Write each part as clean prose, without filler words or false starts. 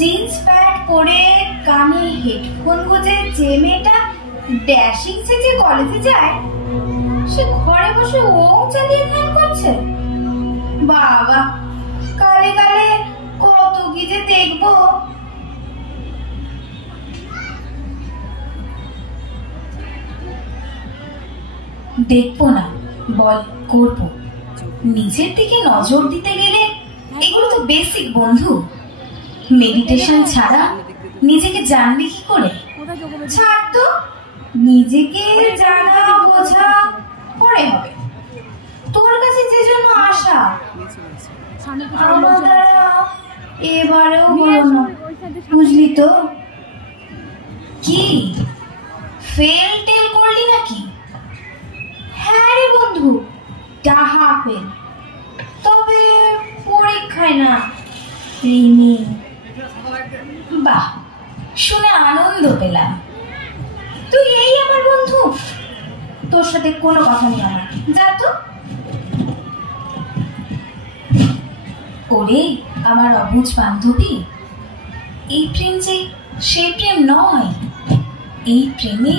Jeans pant পরে কানে headphone গুঁজে যে মেয়েটা ড্যাশিং সেজে কলেজে যায়, সে ঘরে বসে ওম চালিয়ে ধ্যান করছে। বাবা, কালে কালে কত কি যে দেখবো। দেখবো না বল, করবো। নিজের দিকে নজর দিতে গেলে এগুলো তো বেসিক বন্ধু। মেডিটেশন ছাড়া নিজেকে জানবি কি করে? ছাড় তো, নিজেকে জানা বোঝা পরে হবে। তোর কাছে যে জন্য আসা, আমার দ্বারা এবারেও হলো না, বুঝলি তো? কি ফেল টেল করলি নাকি? হ্যাঁ রে বন্ধু, ডাহা ফেল, তবে পরীক্ষায় না, প্রেমে। বাহ, শুনে আনন্দ পেলাম। তুই এই আমার বন্ধু, তোর সাথে কোনো কথা নেই আমার, যা তো। ওরে আমার অবুঝ বান্ধবী, এই প্রেম যে সেই প্রেম নয়। এই প্রেমে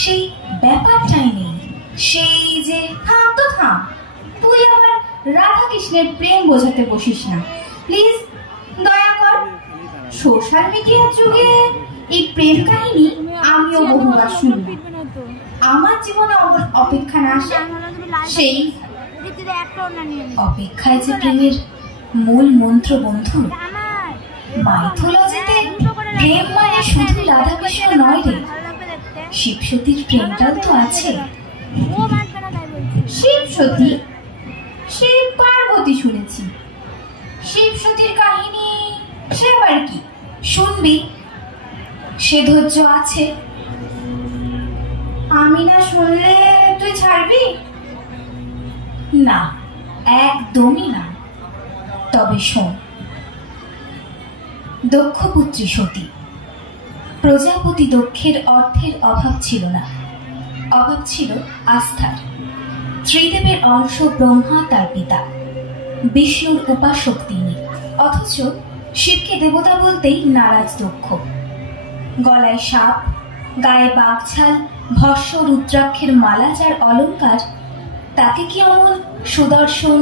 সেই ব্যাপারটাই নেই। সেই যে থাম তো থাম, তুই আবার রাধা কৃষ্ণের প্রেম বোঝাতে বসিস না প্লিজ, দয়া কর। সোশ্যাল মিডিয়ার যুগে এই প্রেম কাহিনী আমিও বহুবার শুনলাম। আমার জীবনে অপেক্ষা না আসে, সেই অপেক্ষায় যে প্রেমের মূল মন্ত্র বন্ধু। মাইথোলজিতে প্রেম মানে শুধু রাধা কৃষ্ণ নয় রে, শিবসতীর প্রেমটাও তো আছে। শিবসতী, শিব পার্বতী শুনেছি, শিবসতীর কাহিনী সে আবার কি? শুনবি, সে ধৈর্য আছে। আমি না শুনলে তুই ছাড়বি না? একদমই না। তবে শোন। দক্ষপুত্রী সতী, প্রজাপতি দক্ষের অর্থের অভাব ছিল না, অভাব ছিল আস্থার। ত্রিদেবের অংশ ব্রহ্মা তার পিতা, বিষ্ণুর উপাসক তিনি, অথচ শিবকে দেবতা বলতেই নারাজ দক্ষ। গলায় সাপ, গায়ে বাঘছাল, ভস্য রুদ্রাক্ষের মালা যার অলঙ্কার, তাকে কি অমন সুদর্শন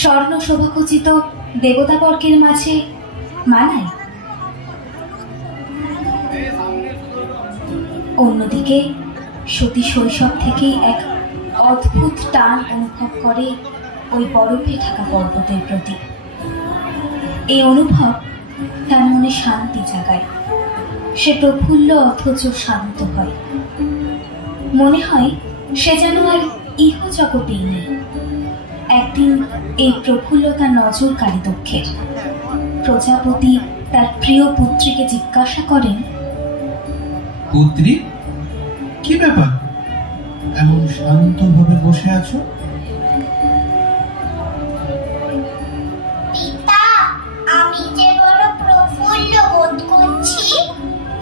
স্বর্ণ শোভাখচিত দেবতাবর্গের মাঝে মানায়? অন্যদিকে সতী শৈশব থেকেই এক অদ্ভুত টান অনুভব করে ওই বরফে ঢাকা পর্বতের প্রতি। এই অনুভব তার মনে শান্তি জাগায়। সে প্রফুল্ল অথচ শান্ত হয়। মনে হয় সে যেন আর ইহ জগতেই নেই। একদিন এই প্রফুল্লতা নজর কাড়ে দক্ষের। প্রজাপতি তার প্রিয় পুত্রীকে জিজ্ঞাসা করেন, পুত্রী, কি ব্যাপার এমন শান্তভাবে বসে আছো? পিতা, আমি যে বড় প্রফুল্ল বোধ করছি।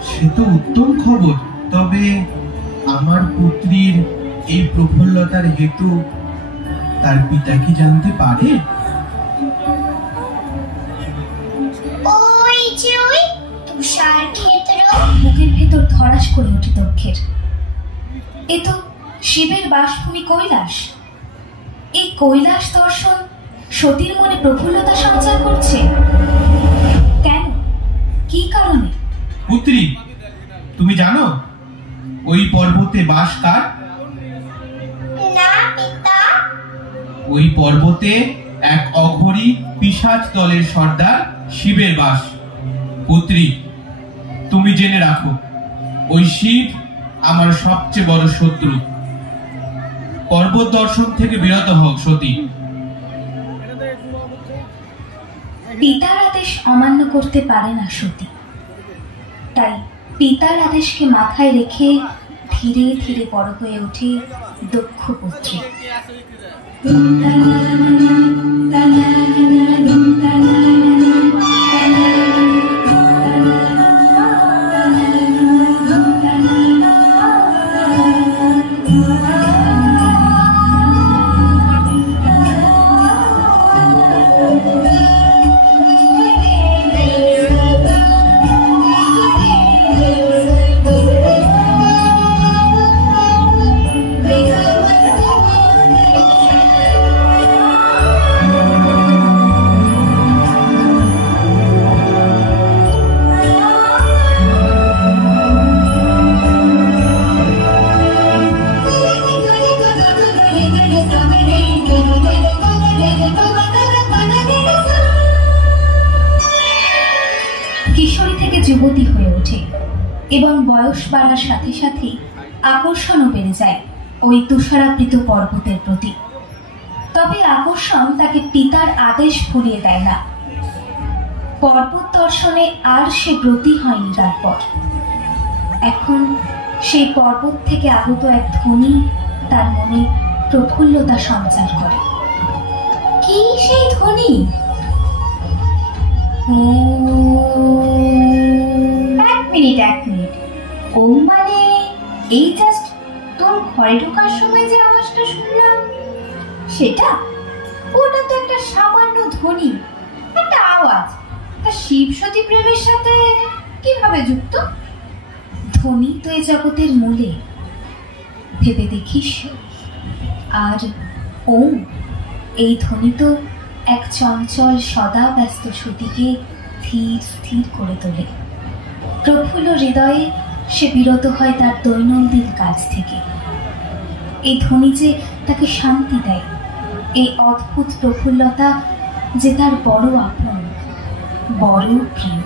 সে তো উত্তম খবর, তবে আমার পুত্রীর এই প্রফুল্লতার হেতু তার পিতা কি জানতে পারে? ওই যে ওই তুষার ক্ষেত্র। বুকের ভেতর ধরাস করে ওঠে দক্ষের। এ তো শিবের বাসভূমি কৈলাস। এই কৈলাস দর্শন সতীর মনে প্রফুল্লতা সঞ্চার করছে। কেন? কি কারণে? পুত্রী, তুমি জানো ওই পর্বতে বাস কার? না পিতা। ওই পর্বতে এক অঘরী পিশাচ দলের সর্দার শিবের বাস। পুত্রী, তুমি জেনে রাখো, ওই শিব আমার সবচেয়ে বড় শত্রু। পর্বত দর্শন থেকে বিরত হও সতী। পিতার আদেশ অমান্য করতে পারে না সতী, তাই পিতার আদেশকে মাথায় রেখে ধীরে ধীরে বড় হয়ে ওঠে দক্ষ পুত্রী। কিশোরী থেকে যুবতী হয়ে ওঠে এবং বয়স বাড়ার সাথে সাথে আকর্ষণও বেড়ে যায় ওই তুষারাবৃত পর্বতের প্রতি। তবে আকর্ষণ তাকে পিতার আদেশ ভুলিয়ে দেয় না। পর্বত দর্শনে আর সে ব্রতী হয়নি। তারপর এখন সেই পর্বত থেকে আগত এক ধ্বনি তার মনে প্রফুল্লতা সঞ্চার করে। কি সেই ধ্বনি? এক মিনিট, ওম মানে এই জাস্ট তোর ঘরে ঢোকার সময় যে আওয়াজটা শুনলাম সেটা? ওটা তো একটা সামান্য ধ্বনি, একটা আওয়াজ। তা শিব সতী প্রেমের সাথে কিভাবে যুক্ত? ধ্বনি তো এই জগতের মূলে, ভেবে দেখিস। আর ওম, এই ধ্বনি তো এক চঞ্চল সদা ব্যস্ত সতীকে ধীর স্থির করে তোলে। প্রফুল্ল হৃদয়ে সে বিরত হয় তার দৈনন্দিন কাজ থেকে। এই ধ্বনি যে তাকে শান্তি দেয়, এই অদ্ভুত প্রফুল্লতা যে তার বড় আপন, বড় প্রিয়।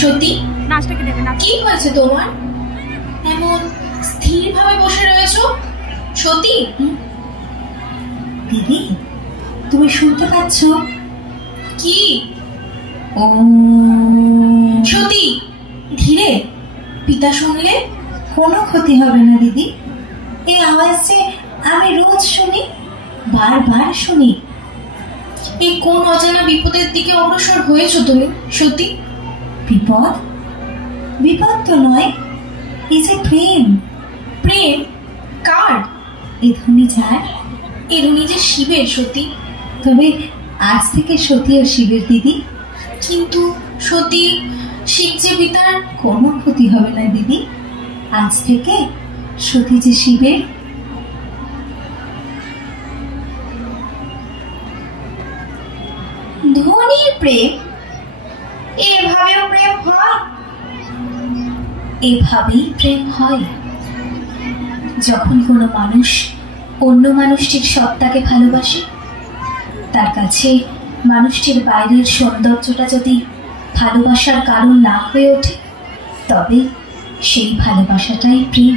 সত্যি কি হয়েছে তোমার? এমন স্থির ভাবে বসে রয়েছো সত্যি? দিদি, তুমি শুনতে পাচ্ছ? কি? সত্যি ধীরে, পিতা শুনলে কোনো ক্ষতি হবে না দিদি। এই আওয়াজ যে আমি রোজ শুনি, বারবার শুনি। এই কোন অজানা বিপদের দিকে অগ্রসর হয়েছো তুমি সত্যি? বিপদ? বিপদ তো নয়, এই যে প্রেম। প্রেম কার? এই ধ্বনি যার, এই ধ্বনি যে শিবের সত্যি। তবে আজ থেকে সতী ও শিবের দিদি। কিন্তু সত্যি শিব যে পিতার। কোনো ক্ষতি হবে না দিদি, আজ থেকে সতী যে শিবের। ধ্বনির প্রেম? এভাবেও প্রেম হয়? এভাবেই প্রেম হয়। যখন কোনো মানুষ অন্য মানুষটির সত্তাকে ভালোবাসে, তার কাছে মানুষটির বাইরের সৌন্দর্যটা যদি ভালোবাসার কারণ না হয়ে ওঠে, তবে সেই ভালোবাসাটাই প্রেম।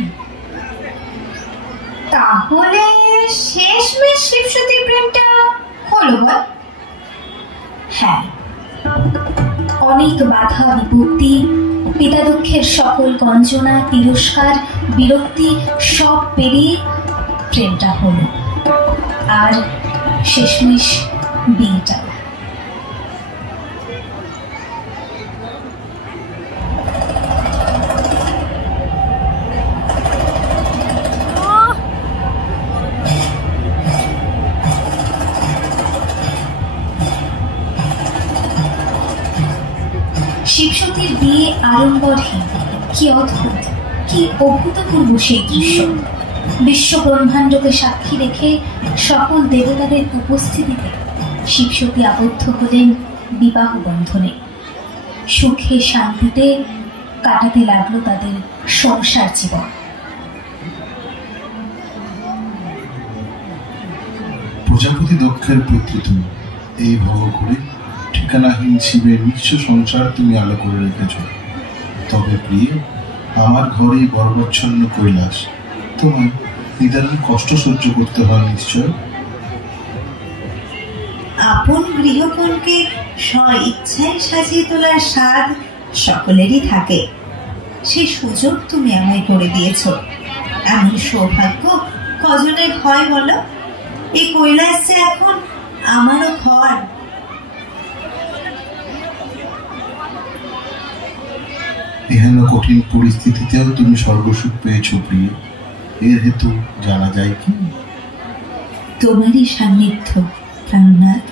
তাহলে শেষমেশ শিব সতীর প্রেমটা হলো বল? হ্যাঁ, অনেক বাধা বিপত্তি, পিতা দুঃখের সকল গঞ্জনা, তিরস্কার, বিরক্তি সব পেরিয়ে প্রেমটা হলো। আর শেষমেশ বিয়েটা। শিবসতীর বিয়ে আড়ম্বরহীন। কি অদ্ভুত, কি অভূতপূর্ব সেই দৃশ্য! বিশ্ব ব্রহ্মাণ্ডকে সাক্ষী রেখে সকল দেবতাদের উপস্থিতিতে শিবসতী আবদ্ধ হলেন বিবাহ বন্ধনে। সুখে শান্তিতে কাটাতে লাগলো তাদের সংসার জীবন। প্রজাপতি দক্ষের পুত্রী তুমি, এই ভব করে ঠিকানাহীন শিবের নিঃস্ব সংসার তুমি আলো করে রেখেছ। তবে প্রিয়, আমার ঘরেই বর্বচ্ছন্ন কৈলাস, তোমায় নিদারুণ কষ্ট সহ্য করতে হয় নিশ্চয়। আপন গৃহকোণকে স্ব ইচ্ছায় সাজিয়ে তোলার স্বাদ সকলেরই থাকে, সে সুযোগ তুমি আমায় করে দিয়েছ। এমন সৌভাগ্য কজনের হয় বলো? এই কৈলাস যে এখন আমারও ঘর। এহেন কঠিন পরিস্থিতিতেও তুমি স্বর্গসুখ পেয়েছ প্রিয়, এর হেতু জানা যায় কি? তোমারই সান্নিধ্য প্রাণনাথ।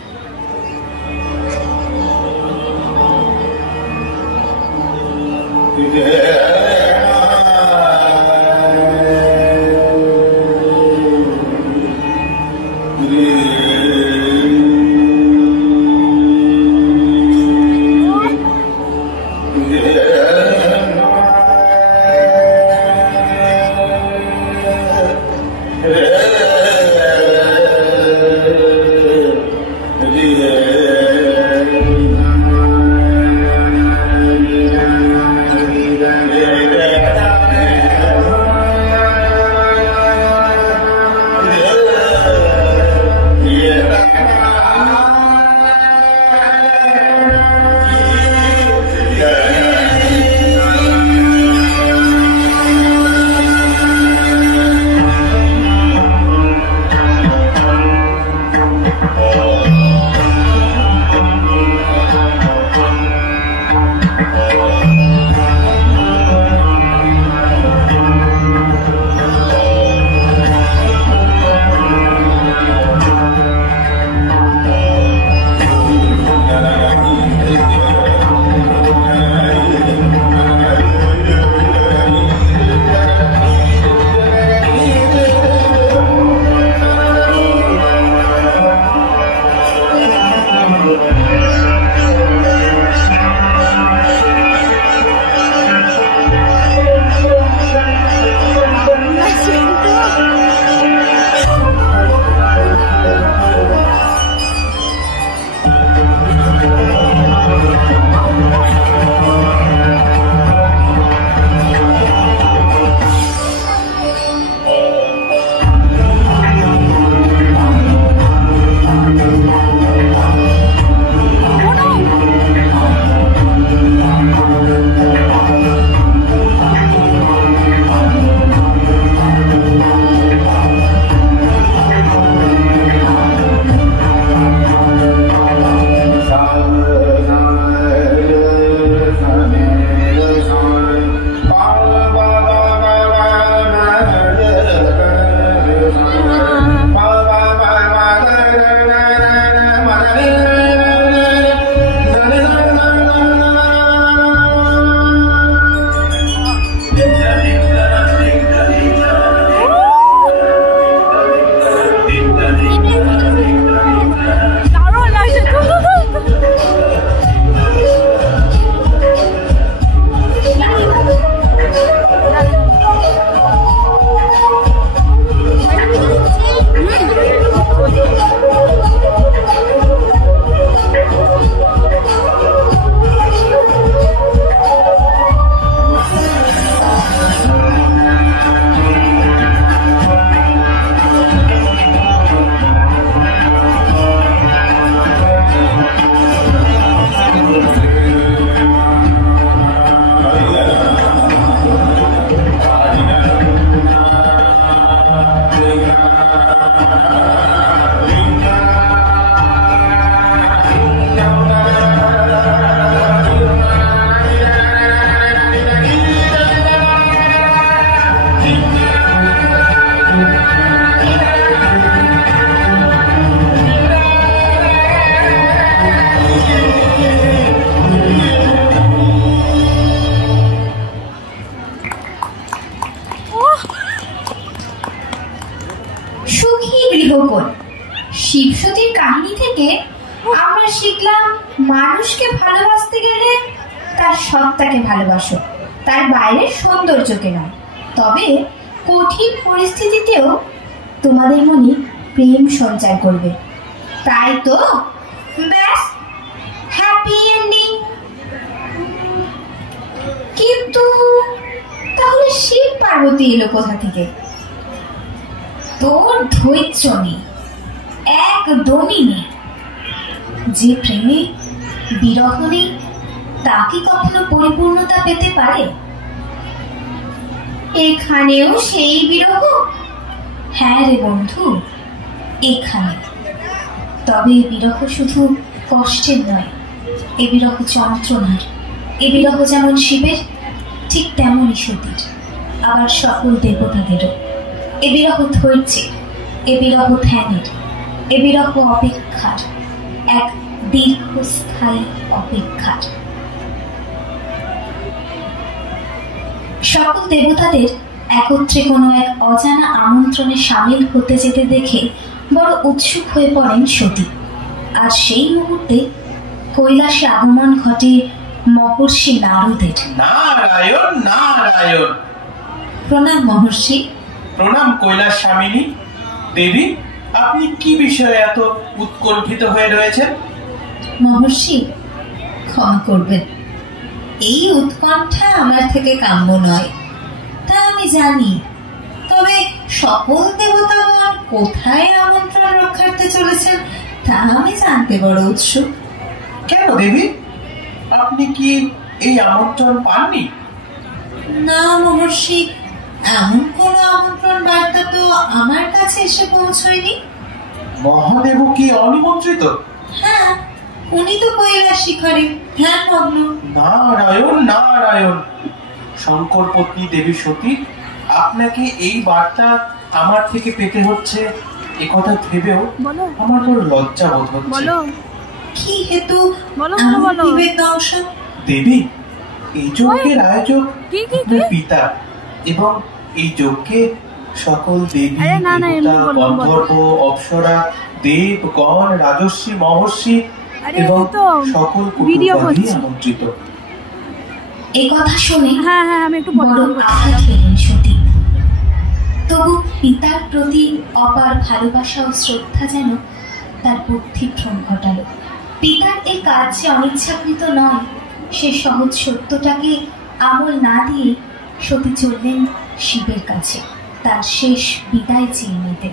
শিবসতীর কাহিনী থেকে আমরা শিখলাম মানুষকে ভালোবাসতে গেলে তার সত্তাকে ভালোবাসো, তার বাইরের সৌন্দর্যকে নয়, তবে কঠিন পরিস্থিতিতেও তোমাদের মনে প্রেম সঞ্চার করবে। তাই তো, ব্যাস, হ্যাপি এন্ডিং। কিন্তু তাহলে শিব পার্বতী এলো কোথা থেকে? তোর ধৈর্য নেই, একদমই নেই। যে প্রেমে বিরহ নেই তা কি কখনো পরিপূর্ণতা পেতে পারে? এখানেও সেই বিরহ? হ্যাঁ রে বন্ধু, এখানে। তবে এ বিরহ শুধু কষ্টের নয়, এ বিরহ যন্ত্রণার। এ বিরহ যেমন শিবের, ঠিক তেমনই সতীর, আবার সকল দেবতাদেরও। এ বিরহ ধৈর্যের, এ বিরহ ধ্যানের, এ বিরহ অপেক্ষার, এক দীর্ঘস্থায়ী অপেক্ষার। সকল দেবতাদের একত্রে কোনো এক অজানা আমন্ত্রণে সামিল হতে যেতে দেখে বড় উৎসুক হয়ে পড়েন সতী। আর সেই মুহূর্তে কৈলাসে আগমন ঘটে মহর্ষি নারদের। নারায়ণ নারায়ণ। প্রণাম মহর্ষি। প্রণাম কৈলাস স্বামিনী। দেবী, আপনি কি বিষয়ে এত উৎকণ্ঠিত হয়ে রয়েছেন? মহর্ষি, ক্ষমা করবেন, এই উৎকণ্ঠা আমার থেকে কাম্য নয়, তা আমি জানি। তবে সকল দেবতাগণ কোথায় আমন্ত্রণ রক্ষার্থে চলেছেন তা আমি জানতে বড় উৎসুক। কেন দেবী, আপনি কি এই আমন্ত্রণ পাননি? না মহর্ষি, এমন কোন আমন্ত্রণ বার্তা তো আমার কাছে এসে পৌঁছয়নি। মহাদেব কি অনিমন্ত্রিত? হ্যাঁ, উনি তো কৈলাস শিখরে ধ্যানমগ্ন। নারায়ণ নারায়ণ। শঙ্কর পত্নী দেবী সতী, আপনাকে এই বার্তা আমার থেকে পেতে হচ্ছে একথা ভেবেও আমার বড় লজ্জা বোধ হচ্ছে। কি হেতু বিবেক দংশন? দেবী, এই যজ্ঞের আয়োজক আপনার পিতা, এবং এই যজ্ঞে সকল দেবী দেবতা, গন্ধর্ব, অপ্সরা, দেব, গণ, রাজর্ষি, মহর্ষি এবং সকল কুটুম্বাদি আমন্ত্রিত। এই কথা শুনে বড় আঘাত পেলেন সতী। তবু পিতার প্রতি অপার ভালোবাসা ও শ্রদ্ধা যেন তার বুদ্ধিভ্রম ঘটালো। পিতার এই কাজ যে অনিচ্ছাকৃত নয়, সে সহজ সত্যটাকে আমল না দিয়ে সতী চললেন শিবের কাছে তার শেষ বিদায় চেয়ে নিতে।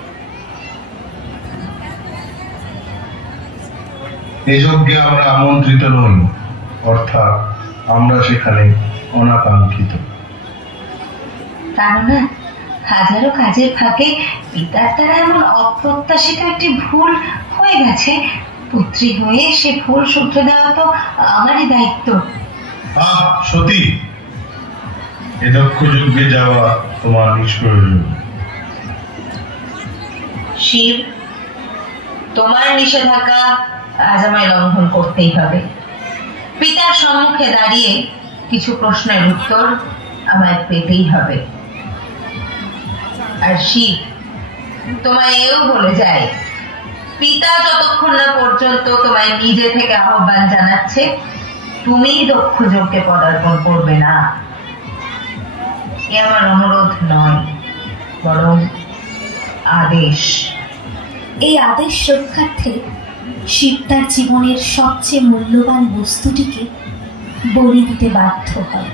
এই যজ্ঞে আমরা আমন্ত্রিত নই, অর্থাৎ আমরা সেখানে অনাকাঙ্ক্ষিত। কারণ হাজারো কাজের ফাঁকে পিতার দ্বারা এমন অপ্রত্যাশিত একটি ভুল হয়ে গেছে। পুত্রী হয়ে সে ভুল শুধরে দেওয়া তো আমারই দায়িত্ব। সতী, এ দক্ষ যজ্ঞে যাওয়া তোমার নিষ্প্রয়োজন। শিব, তোমার নিষেধাজ্ঞা আজ আমায় লঙ্ঘন করতেই হবে। পিতার সম্মুখে দাঁড়িয়ে কিছু প্রশ্নের উত্তর আমায় পেতেই হবে। আর শিব, তোমায় এও বলে যায়, পিতা যতক্ষণ না পর্যন্ত তোমায় নিজে থেকে আহ্বান জানাচ্ছে, তুমি দক্ষ যজ্ঞে পদার্পণ করবে না। এ আমার অনুরোধ নয়, বরং আদেশ। এই আদেশ রক্ষার্থে শিব তার জীবনের সবচেয়ে মূল্যবান বস্তুটিকে বলি দিতে বাধ্য হয়।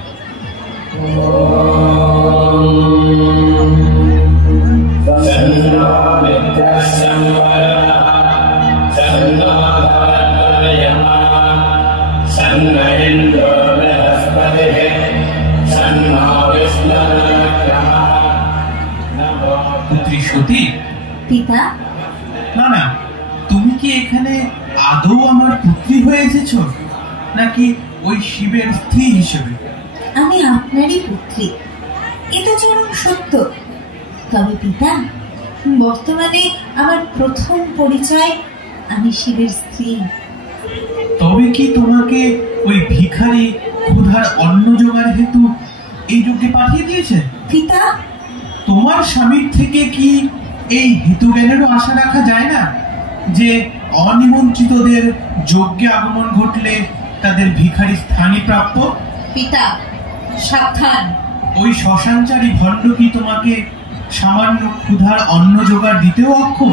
পুত্রী সতী। পিতা, না না, তুমি কি এখানে আদৌ আমার পুত্রী হয়ে এসেছো, নাকি ওই শিবের স্ত্রী হিসেবে? আমি আপনারই পুত্রী, এটা চরম সত্য। তবে পিতা, বর্তমানে আমার প্রথম পরিচয় আমি শিবের স্ত্রী। তবে কি তোমাকে ওই ভিখারি ক্ষুধার অন্ন জোগাড় হেতু এই যজ্ঞে পাঠিয়ে দিয়েছে? পিতা, তোমার স্বামীর থেকে কি এই হেতু জ্ঞানেরও আশা রাখা যায় না যে অনিমন্ত্রিতদের যজ্ঞে আগমন ঘটলে তাদের ভিখারি স্থানই প্রাপ্য? পিতা, সাবধান। ওই শ্মশানচারী ভণ্ড কি তোমাকে সামান্য ক্ষুধার অন্ন জোগাড় দিতেও অক্ষম,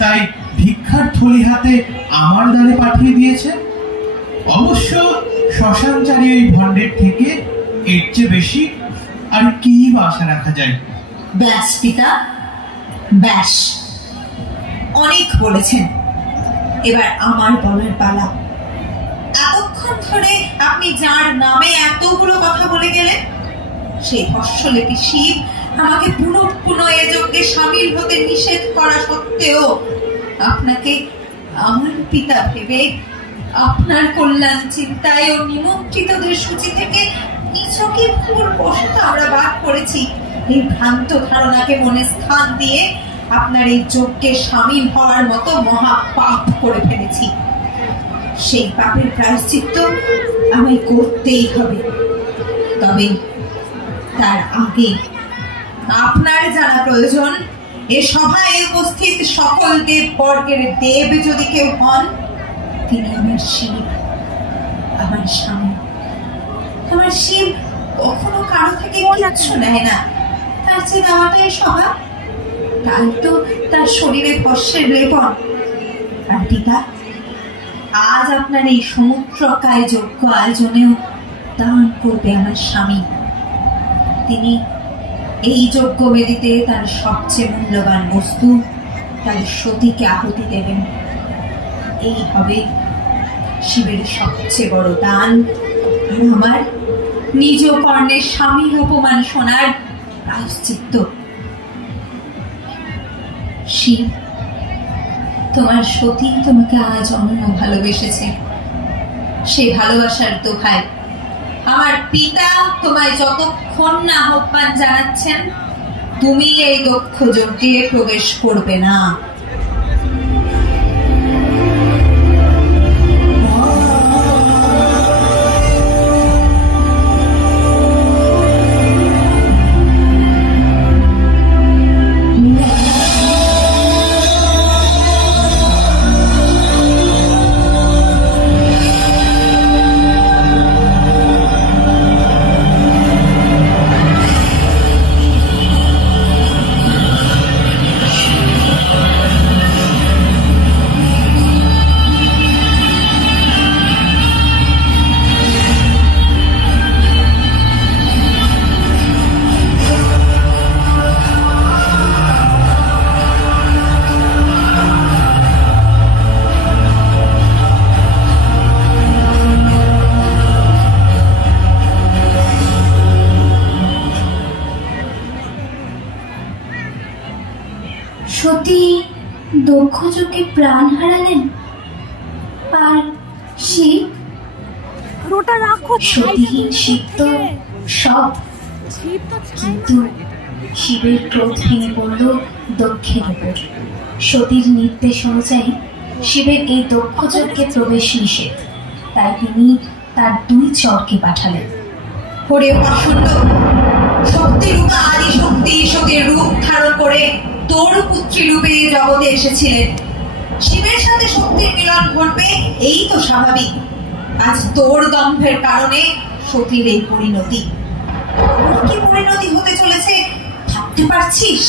তাই ভিক্ষার থলি হাতে আমার দ্বারে পাঠিয়ে দিয়েছে? অবশ্য শ্মশানচারী ওই ভণ্ডের থেকে এর চেয়ে বেশি আর কি বা আশা রাখা যায়? ব্যাস পিতা, ব্যাস, অনেক বলেছেন, এবার আমার বলার পালা। এতক্ষণ ধরে আপনি যার নামে এতগুলো কথা বলে গেলেন, সেই ভস্মলেপী শিব আমাকে পুনঃ পুনঃ এ যজ্ঞে সামিল হতে নিষেধ করা সত্ত্বেও আপনাকে আমার পিতা ভেবে আপনার কল্যাণ চিন্তায় ও নিমন্ত্রিতদের সূচি থেকে নিছকে ভুলবশত আমরা বাদ করেছি। এই ভ্রান্ত ধারণাকে মনে স্থান দিয়ে আপনার এই যজ্ঞে সামিল হওয়ার মতো মহা পাপ করে ফেলেছি। সেই পাপের প্রায়শ্চিত্ত আমায় করতেই হবে। তবে তার আগে আপনার জানা প্রয়োজন, এ সভায় উপস্থিত সকল দেব বর্গের দেব যদি কেউ হন, তিনি আমার শিব, আমার স্বামী। আমার শিব কখনো কারো থেকে কিচ্ছু নেয় না, তার চেয়ে দেওয়াটাই স্বভাব। তাই তো তার শরীরে ভস্মের লেপন। আর পিতা, আজ আপনার এই সমুদ্রকায় যজ্ঞ আয়োজনেও দান করবে আমার স্বামী। তিনি এই যজ্ঞ বেদিতে তার সবচেয়ে মূল্যবান বস্তু, তার সতীকে আহুতি দেবেন। এই হবে শিবের সবচেয়ে বড় দান, আর আমার নিজ কর্ণের স্বামীর অপমান শোনার প্রায়শ্চিত্ত। শিব, তোমার সতী তোমাকে আজ অনন্য ভালোবেসেছে। সেই ভালোবাসার দোহায় আমার পিতা তোমায় যতক্ষণ না আহ্বান জানাচ্ছেন, তুমি এই দক্ষ যজ্ঞে প্রবেশ করবে না। সতী দক্ষ যজ্ঞে প্রাণ হারালেন, আর শিব, সতীহীন শিব তো সব। কিন্তু শিবের ক্রোধ ভেঙে পড়ল দক্ষের উপর। সতীর নির্দেশ অনুযায়ী শিবের এই দক্ষ যজ্ঞে প্রবেশ নিষেধ, তাই তিনি তার 2 চরকে পাঠালেন। হরে প্রসন্ন, শক্তি রূপা আদি শক্তি সতীর রূপ ধারণ করে তোর পুত্রী রূপে জগতে এসেছিলেন। শিবের সাথে শক্তির মিলন ঘটবে, এই তো স্বাভাবিক। আজ তোর দম্ভের কারণে সতীর এই পরিণতি। কি পরিণতি হতে চলেছে ভাবতে পারছিস?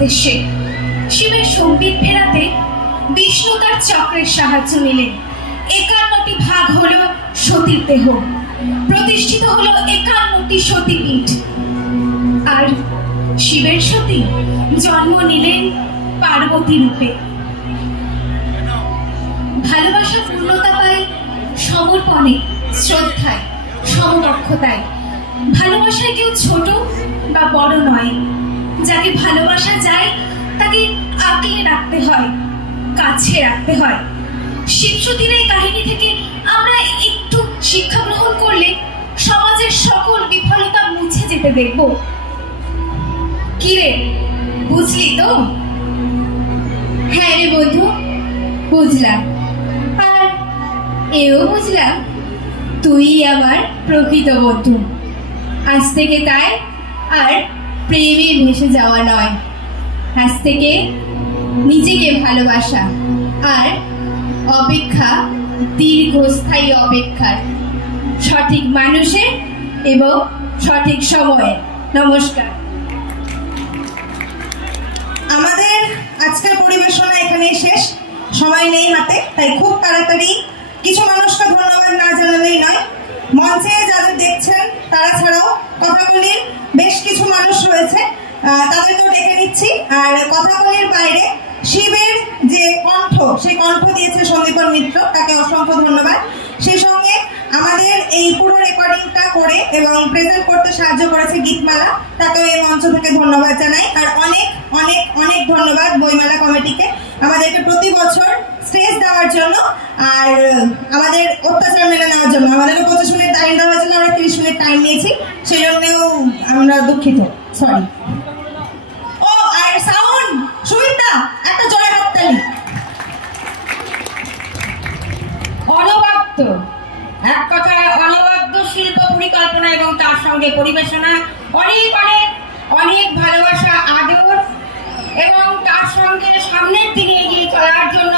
উদ্দেশ্যে। শিবের সম্বিত ফেরাতে বিষ্ণু তার চক্রের সাহায্য নিলেন। 51টি ভাগ হলো সতীর দেহ, প্রতিষ্ঠিত হলো 51টি সতীপীঠ। আর শিবের সতী জন্ম নিলেন পার্বতী রূপে। ভালোবাসা পূর্ণতা পায় সমর্পণে, শ্রদ্ধায়, সমদক্ষতায়। ভালোবাসায় কেউ ছোট বা বড় নয়। যাকে ভালোবাসা যায় তাকে আগলে রাখতে হয়, কাছে রাখতে হয়। শিবসতীর এই কাহিনী থেকে আমরা একটু শিক্ষা গ্রহণ করলে সমাজের সকল বিফলতা মুছে যেতে দেখব। কিরে, বুঝলি তো? হ্যাঁ রে বন্ধু, বুঝলাম। আর এও বুঝলাম তুই আমার প্রকৃত বন্ধু। আজ থেকে তাই আর প্রেমে ভেসে যাওয়া নয়, আজ থেকে নিজেকে ভালোবাসা আর অপেক্ষা, দীর্ঘস্থায়ী অপেক্ষার, সঠিক মানুষের এবং সঠিক সময়ে। নমস্কার। আমাদের আজকের পরিবেশনা এখানেই শেষ। সময় নেই হাতে, তাই খুব তাড়াতাড়ি কিছু মানুষকে ধন্যবাদ না জানালেই নয়। মঞ্চে যাদের দেখছেন তারা ছাড়াও কথাগুলির বেশ কিছু মানুষ রয়েছে, তাদেরকেও ডেকে নিচ্ছি। আর কথাগুলির বাইরে শিবের যে কণ্ঠ, সেই কণ্ঠ দিয়েছে সন্দীপন মিত্র, তাকে অসংখ্য ধন্যবাদ। সেই সঙ্গে আমাদের এই পুরো রেকর্ডিংটা করে এবং প্রেজেন্ট করতে সাহায্য করেছে গীতমালা, তাকেও এই মঞ্চ থেকে ধন্যবাদ জানাই। আর অনেক অনেক অনেক ধন্যবাদ বইমেলা কমিটিকে আমাদেরকে প্রতি বছর স্টেজ দেওয়ার জন্য আর আমাদের অত্যাচার মেনে নেওয়ার জন্য। আমাদেরকে 25 মিনিট টাইম দেওয়া হয়েছিল, আমরা 30 মিনিট টাইম নিয়েছি, সেই জন্যও আমরা দুঃখিত, সরি। ও আর সাউন্ড সুমিত্রা, একটা জোরে হাততালি। অনবাদ্য, এক কথায় অনবাদ্য শিল্প পরিকল্পনা এবং তার সঙ্গে পরিবেশনা, অনেক অনেক অনেক ভালোবাসা, আদর এবং তার সঙ্গে সামনের দিকে এগিয়ে চলার জন্য